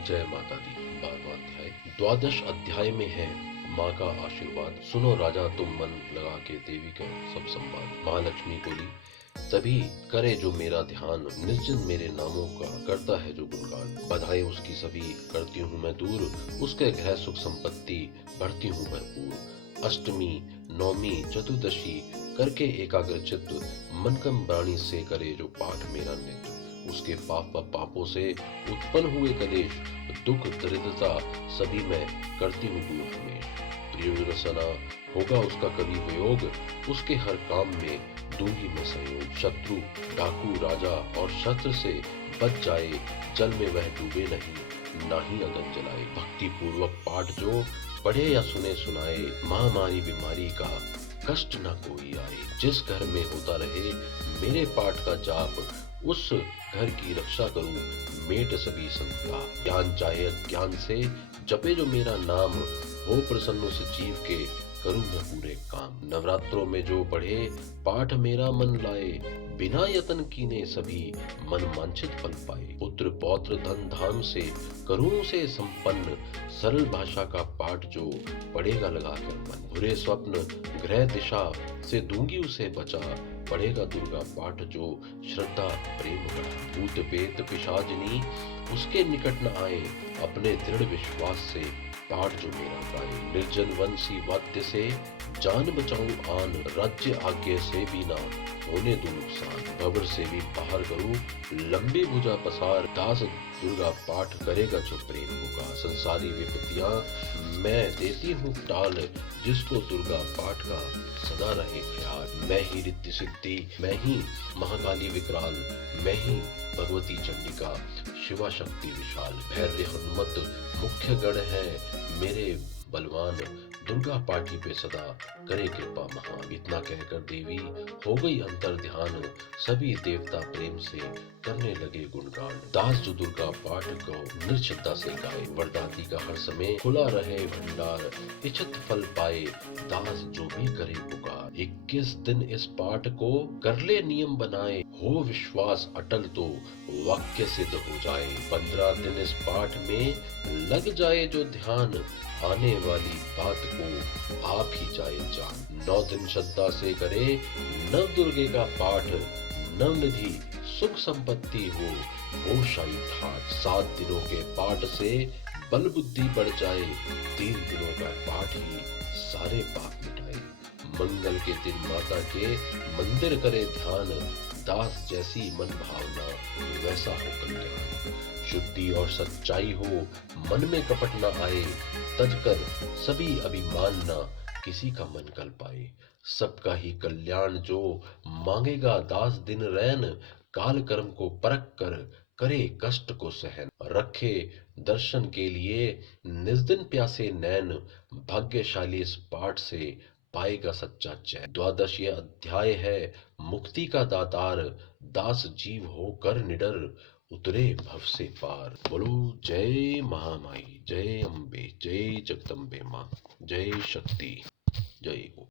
जय माता दी। 12वां अध्याय। द्वादश अध्याय में है माँ का आशीर्वाद। सुनो राजा, तुम मन लगा के देवी का सब संवाद। महालक्ष्मी बोली, तभी करे जो मेरा ध्यान, निर्जन मेरे नामों का करता है जो गुणगान। बधाई उसकी सभी करती हूँ मैं दूर, उसके गृह सुख संपत्ति भरती हूँ भरपूर। अष्टमी, नौमी, चतुर्दशी करके एकाग्र चित्त, मनकम प्राणी से करे जो पाठ मेरा नित्य। उसके पाप व पापों से उत्पन्न हुए कलेश, दुख दरिद्रता सभी मैं करती हूँ दूर हमें। प्रियसना होगा उसका कभी वियोग, उसके हर काम में दूंगी मैं सहयोग। शत्रु डाकू राजा और शस्त्र से बच जाए, जल में वह डूबे नहीं, ना ही अगन जलाए। भक्ति पूर्वक पाठ जो पढ़े या सुने सुनाए, महामारी बीमारी का कष्ट न कोई आए। जिस घर में होता रहे मेरे पाठ का जाप, उस घर की रक्षा करूं मेट सभी संताप। ज्ञान चाहे ज्ञान से जपे जो मेरा नाम, हो प्रसन्न उस जीव के करूं मैं पूरे काम। नवरात्रों में जो पढ़े पाठ मेरा मन लाए, बिना यतन कीने सभी मन वांछित फल पाए। पुत्र पौत्र धन धाम से करूं उसे संपन्न, सरल भाषा का पाठ जो पढ़ेगा लगा कर मन। बुरे स्वप्न ग्रह दिशा से दूंगी उसे बचा, पढ़ेगा दुर्गा पाठ जो श्रद्धा प्रेम बढ़ा। भूत पेत पिशाचिनी उसके निकट न आए, अपने दृढ़ विश्वास से पाठ जो मेरा गाए। निर्जन वंशी वाद्य से जान बचाऊं आन, राज्य आज्ञा से भी ना होने दूं नुकसान। भवर से भी बाहर करूं लंबी भुजा पसार, दास दुर्गा पाठ करेगा जो प्रेम होगा। संसारी विपत्तियां मैं देती हूँ टाल, जिसको दुर्गा पाठ का सदा रहे ख्याल। मैं ही रिद्धि सिद्धि, मैं ही महाकाली विकराल, मैं ही भगवती चंडिका शिवा शक्ति विशाल। भैर्य हनुमत मुख्य गण है मेरे बलवान, दुर्गा पाठी पे सदा करे कृपा महान। इतना कहकर देवी हो गई अंतर ध्यान, सभी देवता प्रेम से करने लगे गुणगान। दास जो दुर्गा पाठ को निर्श्रद्धा से गाए, वरदाती का हर समय खुला रहे भंडार, इच्छित फल पाए दास जो भी करे पुकार। 21 दिन इस पाठ को कर ले नियम बनाए, हो विश्वास अटल तो वाक्य सिद्ध हो जाए। 15 दिन इस पाठ में लग जाए जो ध्यान, आने वाली बात को आप ही जाए जान। 9 दिन श्रद्धा से करे नव दुर्गे का पाठ, नव निधि सुख संपत्ति हो शाही ठाट। 7 दिनों के पाठ से बल बुद्धि बढ़ जाए, 3 दिनों का पाठ ही सारे पाप मिटाए। मंगल के दिन माता के मंदिर करे ध्यान, दास जैसी मन भावना वैसा हो कल्याण। शुद्धि और सच्चाई हो मन में कपट न आए, तजकर सभी अभिमान न किसी का मन कल पाए। सबका ही कल्याण जो मांगेगा दास दिन रैन, काल कर्म को परख कर करे कष्ट को सहन। रखे दर्शन के लिए निस्दिन प्यासे नैन, भाग्यशाली इस पाठ से पाएगा सच्चा चैन। 12वां अध्याय है मुक्ति का दातार, दास जीव हो कर निडर उतरे भव से पार। बोलो जय महामाई, जय अम्बे, जय जगदम्बे माँ, जय शक्ति, जय हो।